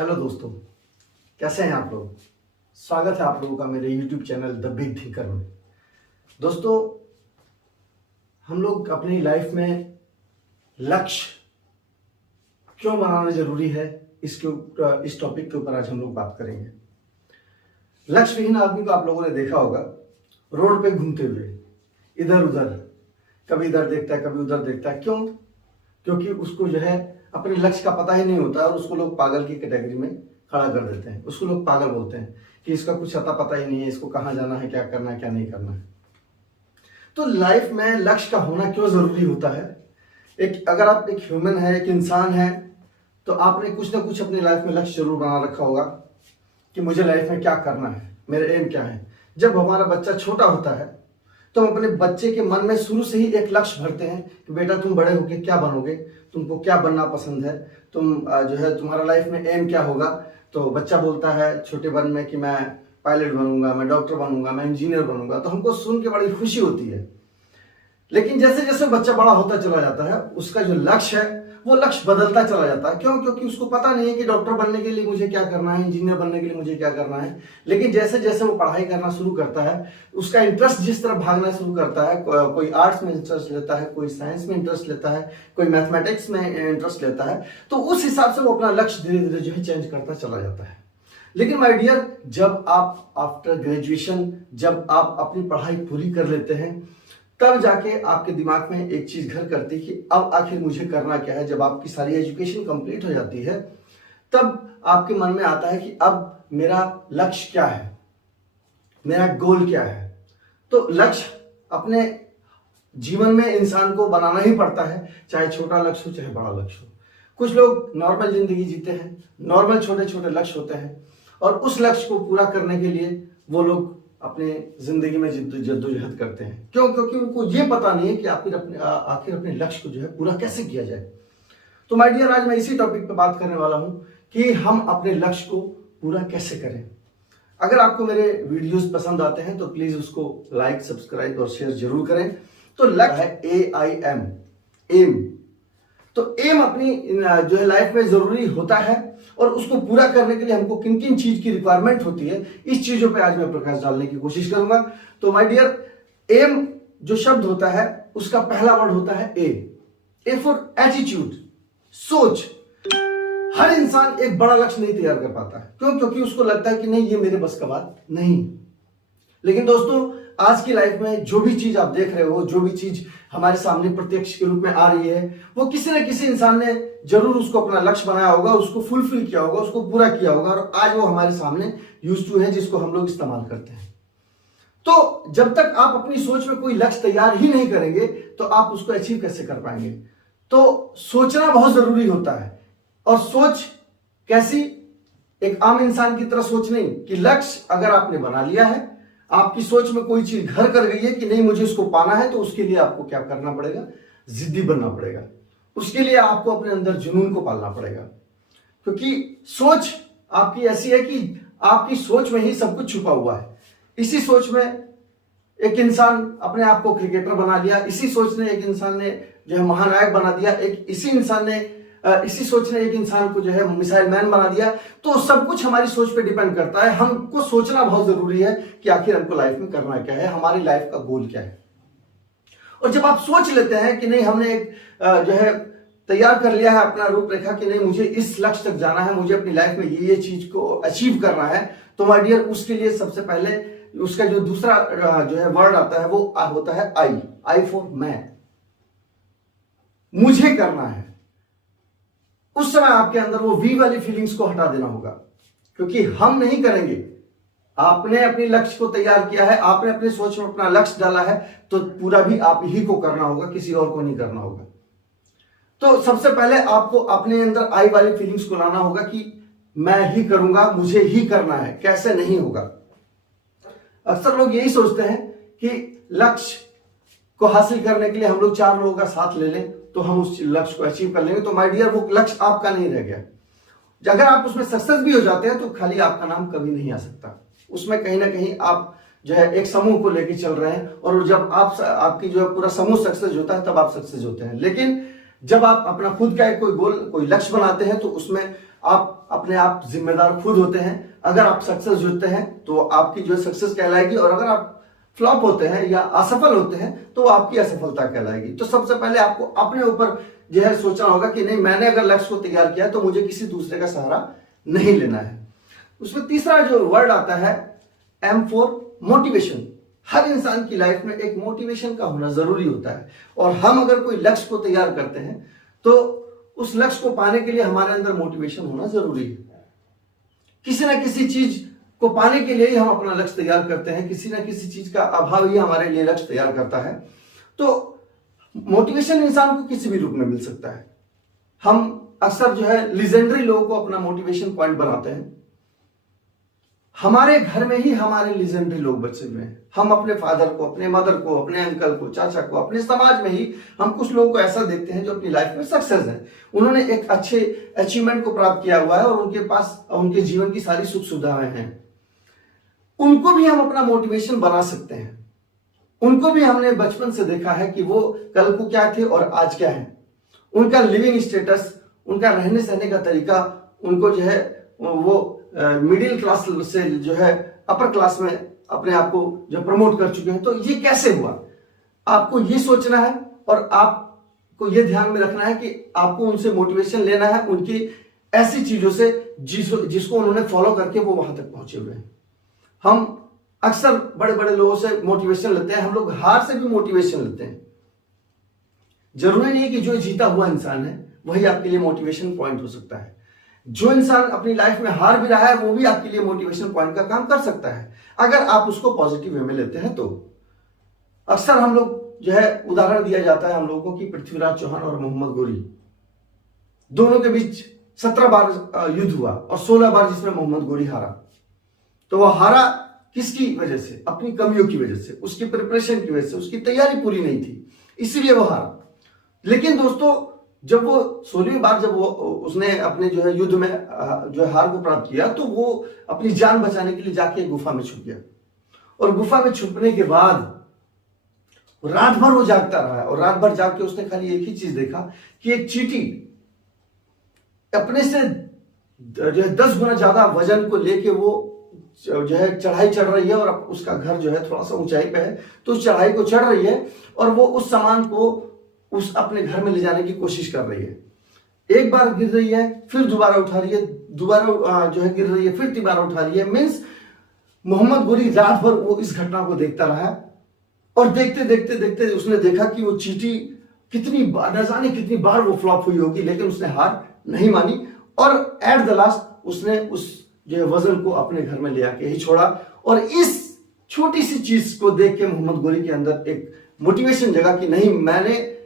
Hello दोस्तों, कैसे हैं आप लोग। स्वागत है आप लोगों का मेरे YouTube channel the big thinker में। दोस्तों, हम लोग अपनी लाइफ में लक्ष्य क्यों बनाना जरूरी है, इस टॉपिक के ऊपर आज हम लोग बात करेंगे। लक्ष्यहीन आदमी को आप लोगों ने देखा होगा रोड पे घूमते हुए, इधर उधर, कभी इधर देखता है कभी उधर देखता है। क्यों? क्योंकि उसको जो है अपने लक्ष्य का पता ही नहीं होता और उसको लोग पागल की कैटेगरी में खड़ा कर देते हैं। उसको लोग पागल बोलते हैं कि इसका कुछ अता पता ही नहीं है, इसको कहाँ जाना है, क्या करना है, क्या नहीं करना है। तो लाइफ में लक्ष्य का होना क्यों जरूरी होता है। अगर आप एक ह्यूमन है, एक इंसान है, तो आपने कुछ ना कुछ अपनी लाइफ में लक्ष्य जरूर बना रखा होगा कि मुझे लाइफ में क्या करना है, मेरे एम क्या है। जब हमारा बच्चा छोटा होता है तो हम अपने बच्चे के मन में शुरू से ही एक लक्ष्य भरते हैं कि बेटा तुम बड़े होके क्या बनोगे, तुमको क्या बनना पसंद है, तुम जो है तुम्हारा लाइफ में एम क्या होगा। तो बच्चा बोलता है छोटे वन में कि मैं पायलट बनूंगा, मैं डॉक्टर बनूंगा, मैं इंजीनियर बनूंगा। तो हमको सुन के बड़ी खुशी होती है। लेकिन जैसे जैसे बच्चा बड़ा होता चला जाता है, उसका जो लक्ष्य है वो लक्ष्य बदलता चला जाता है। क्यों? क्योंकि उसको पता नहीं है कि डॉक्टर बनने के लिए मुझे क्या करना है, इंजीनियर बनने के लिए मुझे क्या करना है। लेकिन जैसे जैसे वो पढ़ाई करना शुरू करता है, उसका इंटरेस्ट जिस तरफ भागना शुरू करता है, कोई आर्ट्स में इंटरेस्ट लेता है, कोई साइंस में इंटरेस्ट लेता है, कोई मैथमेटिक्स में इंटरेस्ट लेता है, तो उस हिसाब से वो अपना लक्ष्य धीरे धीरे जो है चेंज करता चला जाता है। लेकिन माय डियर, जब आप आफ्टर ग्रेजुएशन, जब आप अपनी पढ़ाई पूरी कर लेते हैं, तब जाके आपके दिमाग में एक चीज घर करती है कि अब आखिर मुझे करना क्या है। जब आपकी सारी एजुकेशन कंप्लीट हो जाती है, तब आपके मन में आता है कि अब मेरा लक्ष्य क्या है, मेरा गोल क्या है। तो लक्ष्य अपने जीवन में इंसान को बनाना ही पड़ता है, चाहे छोटा लक्ष्य हो चाहे बड़ा लक्ष्य हो। कुछ लोग नॉर्मल जिंदगी जीते हैं, नॉर्मल छोटे छोटे लक्ष्य होते हैं, और उस लक्ष्य को पूरा करने के लिए वो लोग अपने जिंदगी में जद्दोजहद करते हैं। क्यों? क्योंकि उनको ये पता नहीं है कि आखिर अपने लक्ष्य को जो है पूरा कैसे किया जाए। तो माय डियर, आज मैं इसी टॉपिक पे बात करने वाला हूं कि हम अपने लक्ष्य को पूरा कैसे करें। अगर आपको मेरे वीडियोस पसंद आते हैं तो प्लीज उसको लाइक, सब्सक्राइब और शेयर जरूर करें। तो लक्ष्य है AIM, एम। तो एम अपनी जो है लाइफ में जरूरी होता है, और उसको पूरा करने के लिए हमको किन किन चीज की रिक्वायरमेंट होती है, इस चीजों पे आज मैं प्रकाश डालने की कोशिश करूंगा। तो माय डियर, एम जो शब्द होता है उसका पहला वर्ड होता है ए फॉर एटीट्यूड, सोच। हर इंसान एक बड़ा लक्ष्य नहीं तैयार कर पाता है। क्यों? क्योंकि उसको लगता है कि नहीं, ये मेरे बस का बात नहीं। लेकिन दोस्तों, आज की लाइफ में जो भी चीज आप देख रहे हो, जो भी चीज हमारे सामने प्रत्यक्ष के रूप में आ रही है, वो किसी न किसी इंसान ने जरूर उसको अपना लक्ष्य बनाया होगा, उसको फुलफिल किया होगा, उसको पूरा किया होगा, और आज वो हमारे सामने यूज टू है, जिसको हम लोग इस्तेमाल करते हैं। तो जब तक आप अपनी सोच में कोई लक्ष्य तैयार ही नहीं करेंगे तो आप उसको अचीव कैसे कर पाएंगे। तो सोचना बहुत जरूरी होता है। और सोच कैसी? एक आम इंसान की तरह सोच नहीं, कि लक्ष्य अगर आपने बना लिया है, आपकी सोच में कोई चीज घर कर गई है कि नहीं मुझे इसको पाना है, तो उसके लिए आपको क्या करना पड़ेगा? जिद्दी बनना पड़ेगा। उसके लिए आपको अपने अंदर जुनून को पालना पड़ेगा। क्योंकि सोच आपकी ऐसी है कि आपकी सोच में ही सब कुछ छुपा हुआ है। इसी सोच में एक इंसान अपने आप को क्रिकेटर बना लिया, इसी सोच ने एक इंसान ने जो है महानायक बना दिया, इसी सोच ने एक इंसान को जो है मिसाइल मैन बना दिया। तो सब कुछ हमारी सोच पे डिपेंड करता है। हमको सोचना बहुत जरूरी है कि आखिर हमको लाइफ में करना क्या है, हमारी लाइफ का गोल क्या है। और जब आप सोच लेते हैं कि नहीं, हमने एक जो है तैयार कर लिया है अपना रूपरेखा कि नहीं मुझे इस लक्ष्य तक जाना है, मुझे अपनी लाइफ में ये चीज को अचीव करना है, तो माय डियर, उसके लिए सबसे पहले उसका जो दूसरा जो है वर्ड आता है वो होता है आई फॉर मैं। मुझे करना है। उस समय आपके अंदर वो वी वाली फीलिंग्स को हटा देना होगा, क्योंकि हम नहीं करेंगे। आपने अपने लक्ष्य को तैयार किया है, आपने अपनी सोच में अपना लक्ष्य डाला है, तो पूरा भी आप ही को करना होगा, किसी और को नहीं करना होगा। तो सबसे पहले आपको अपने अंदर आई वाली फीलिंग्स को लाना होगा कि मैं ही करूंगा, मुझे ही करना है, कैसे नहीं होगा। अक्सर लोग यही सोचते हैं कि लक्ष्य को हासिल करने के लिए हम लोग 4 लोगों का साथ ले लें तो हम उस लक्ष्य को अचीव कर लेंगे। तो माय डियर, वो लक्ष्य आपका नहीं रह गया। अगर आप उसमें सक्सेस भी हो जाते हैं तो खाली आपका नाम कभी नहीं आ सकता। उसमें कहीं ना कहीं आप जो है एक समूह को लेकर चल रहे हैं, और जब आपकी जो है पूरा समूह सक्सेस होता है तब आप सक्सेस होते हैं। लेकिन जब आप अपना खुद का कोई गोल, कोई लक्ष्य बनाते हैं, तो उसमें आप अपने आप जिम्मेदार खुद होते हैं। अगर आप सक्सेस जुटते हैं तो आपकी जो सक्सेस कहलाएगी, और अगर आप फ्लॉप होते हैं या असफल होते हैं तो आपकी असफलता कहलाएगी। तो सबसे पहले आपको अपने ऊपर जो है सोचना होगा कि नहीं, मैंने अगर लक्ष्य को तैयार किया तो मुझे किसी दूसरे का सहारा नहीं लेना है। उसमें तीसरा जो वर्ड आता है M फॉर मोटिवेशन। हर इंसान की लाइफ में एक मोटिवेशन का होना जरूरी होता है, और हम अगर कोई लक्ष्य को तैयार करते हैं तो उस लक्ष्य को पाने के लिए हमारे अंदर मोटिवेशन होना जरूरी है। किसी ना किसी चीज को पाने के लिए ही हम अपना लक्ष्य तैयार करते हैं, किसी ना किसी चीज का अभाव ही हमारे लिए लक्ष्य तैयार करता है। तो मोटिवेशन इंसान को किसी भी रूप में मिल सकता है। हम अक्सर जो है लीजेंडरी लोगों को अपना मोटिवेशन पॉइंट बनाते हैं। हमारे घर में ही हमारे लीजेंडरी लोग बचे हुए हैं। हम अपने फादर को, अपने मदर को, अपने अंकल को, चाचा को, अपने समाज में ही हम कुछ लोगों को ऐसा देखते हैं जो अपनी लाइफ में सक्सेस है। उन्होंने एक अच्छे अचीवमेंट को प्राप्त किया हुआ है और उनके पास उनके जीवन की सारी सुख सुविधाएं हैं। उनको भी हम अपना मोटिवेशन बना सकते हैं। उनको भी हमने बचपन से देखा है कि वो कल को क्या थे और आज क्या है। उनका लिविंग स्टेटस, उनका रहने सहने का तरीका, उनको जो है वो मिडिल क्लास से जो है अपर क्लास में अपने आप को जो प्रमोट कर चुके हैं। तो ये कैसे हुआ, आपको ये सोचना है और आपको ये ध्यान में रखना है कि आपको उनसे मोटिवेशन लेना है, उनकी ऐसी चीजों से जिसको उन्होंने फॉलो करके वो वहां तक पहुंचे हुए हैं। हम अक्सर बड़े बड़े लोगों से मोटिवेशन लेते हैं, हम लोग हार से भी मोटिवेशन लेते हैं। जरूरी नहीं कि जो जीता हुआ इंसान है वही आपके लिए मोटिवेशन पॉइंट हो सकता है। जो इंसान अपनी लाइफ में हार भी रहा है वो भी आपके लिए मोटिवेशन पॉइंट का काम कर सकता है, अगर आप उसको पॉजिटिव वे में लेते हैं तो। अक्सर हम लोग जो है उदाहरण दिया जाता है हम लोगों को कि पृथ्वीराज चौहान और मोहम्मद गोरी दोनों के बीच 17 बार युद्ध हुआ और 16 बार जिसमें मोहम्मद गोरी हारा। तो वह हारा किसकी वजह से? अपनी कमियों की वजह से, उसकी प्रिपरेशन की वजह से, उसकी तैयारी पूरी नहीं थी, इसीलिए वो हारा। लेकिन दोस्तों जब वो 16वीं बार जब वो उसने अपने जो है युद्ध में जो है हार को प्राप्त किया तो वो अपनी जान बचाने के लिए जाके गुफा में छुप गया, और गुफा में छुपने के बाद रात भर वो जागता रहा, और रात भर जाग के उसने खाली एक ही चीज देखा कि एक चींटी अपने से जो है 10 गुना ज्यादा वजन को लेके वो जो है चढ़ाई चढ़ रही है, और उसका घर जो है थोड़ा सा ऊंचाई पे है, तो उस चढ़ाई को चढ़ रही है और वो उस सामान को उस अपने घर में ले जाने की कोशिश कर रही है। एक बार गिर रही है, फिर दोबारा उठा रही है, दोबारा जो है गिर रही है, फिर दोबारा उठा रही है। मीन्स मोहम्मद गोरी रात भर वो इस घटना को देखता रहा, और देखते देखते देखते उसने देखा कि वो चींटी कितनी बार, न जाने कितनी बार वो फ्लॉप हुई होगी, लेकिन उसने हार नहीं मानी, और एट द लास्ट उसने उस जो है वजन को अपने घर में ले आके ही छोड़ा। और इस छोटी सी चीज को देख के मोहम्मद गोरी के अंदर एक मोटिवेशन जगा कि नहीं, मैंने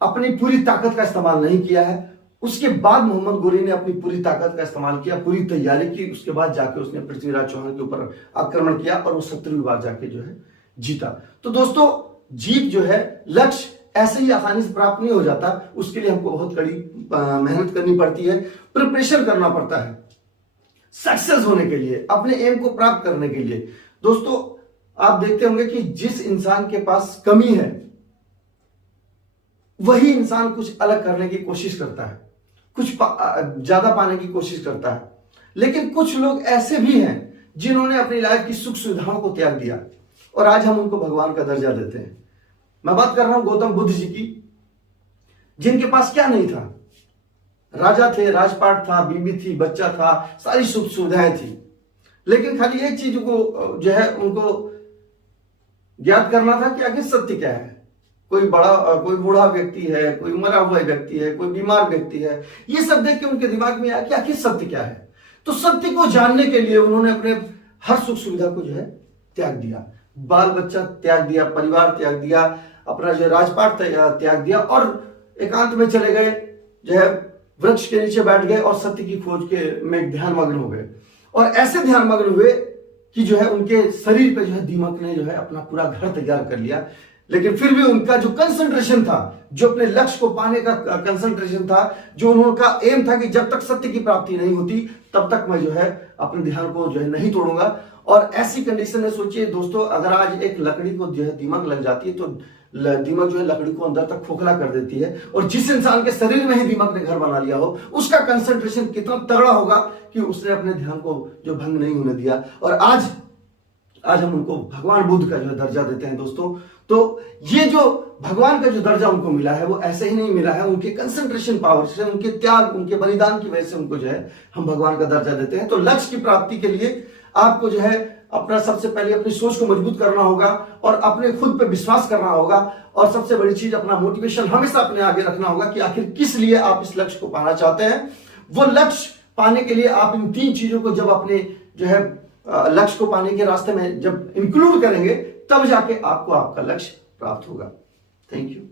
अपनी पूरी ताकत का इस्तेमाल नहीं किया है। उसके बाद मोहम्मद गोरी ने अपनी पूरी ताकत का इस्तेमाल किया, पूरी तैयारी की, उसके बाद जाके उसने पृथ्वीराज चौहान के ऊपर आक्रमण किया और वो 17वीं बार जाके जो है जीता। तो दोस्तों जीत जो है, लक्ष्य ऐसे ही आसानी से प्राप्त नहीं हो जाता, उसके लिए हमको बहुत कड़ी मेहनत करनी पड़ती है, प्रिपरेशन करना पड़ता है सक्सेस होने के लिए, अपने एम को प्राप्त करने के लिए। दोस्तों आप देखते होंगे कि जिस इंसान के पास कमी है वही इंसान कुछ अलग करने की कोशिश करता है, कुछ ज्यादा पाने की कोशिश करता है। लेकिन कुछ लोग ऐसे भी हैं जिन्होंने अपनी लाइफ की सुख सुविधाओं को त्याग दिया, और आज हम उनको भगवान का दर्जा देते हैं। मैं बात कर रहा हूं गौतम बुद्ध जी की, जिनके पास क्या नहीं था, राजा थे, राजपाट था, बीबी थी, बच्चा था, सारी सुख सुविधाएं थी, लेकिन खाली एक चीज को जो है उनको ज्ञात करना था कि आखिर सत्य क्या है। कोई बूढ़ा व्यक्ति है, कोई मरा हुआ व्यक्ति है, कोई बीमार व्यक्ति है, ये सब देख के उनके दिमाग में आया कि आखिर सत्य क्या है। तो सत्य को जानने के लिए उन्होंने अपने हर सुख सुविधा को जो है त्याग दिया, बाल बच्चा त्याग दिया, परिवार त्याग दिया, अपना जो राजपाट त्याग दिया, और एकांत में चले गए, जो है वृक्ष के नीचे बैठ गए और सत्य की खोज के में ध्यान मग्न हो गए। और ऐसे ध्यान मग्न हुए कि जो है उनके शरीर पे जो है दीमक ने जो है अपना पूरा घर तैयार कर लिया। लेकिन फिर भी उनका जो कंसंट्रेशन था, जो अपने लक्ष्य को पाने का कंसंट्रेशन था, जो उनका एम था कि जब तक सत्य की प्राप्ति नहीं होती तब तक मैं जो है अपने ध्यान को जो है नहीं तोड़ूंगा। और ऐसी कंडीशन में सोचिए दोस्तों, अगर आज एक लकड़ी को जो है दीमक लग जाती है तो दीमक जो है लकड़ी को अंदर तक खोखला कर देती है, और जिस इंसान के शरीर में ही दीमक ने घर बना लिया हो उसका कंसंट्रेशन कितना तगड़ा होगा कि उसने अपने ध्यान को जो भंग नहीं होने दिया। और आज हम उनको भगवान बुद्ध का जो दर्जा देते हैं दोस्तों। तो ये जो भगवान का जो दर्जा उनको मिला है वो ऐसे ही नहीं मिला है, उनके कंसंट्रेशन पावर से, उनके त्याग, उनके बलिदान की वजह से उनको जो है हम भगवान का दर्जा देते हैं। तो लक्ष्य की प्राप्ति के लिए आपको जो है अपना सबसे पहले अपनी सोच को मजबूत करना होगा और अपने खुद पे विश्वास करना होगा, और सबसे बड़ी चीज अपना मोटिवेशन हमेशा अपने आगे रखना होगा कि आखिर किस लिए आप इस लक्ष्य को पाना चाहते हैं। वो लक्ष्य पाने के लिए आप इन 3 चीजों को जब अपने जो है लक्ष्य को पाने के रास्ते में जब इंक्लूड करेंगे तब जाके आपको आपका लक्ष्य प्राप्त होगा। Thank you.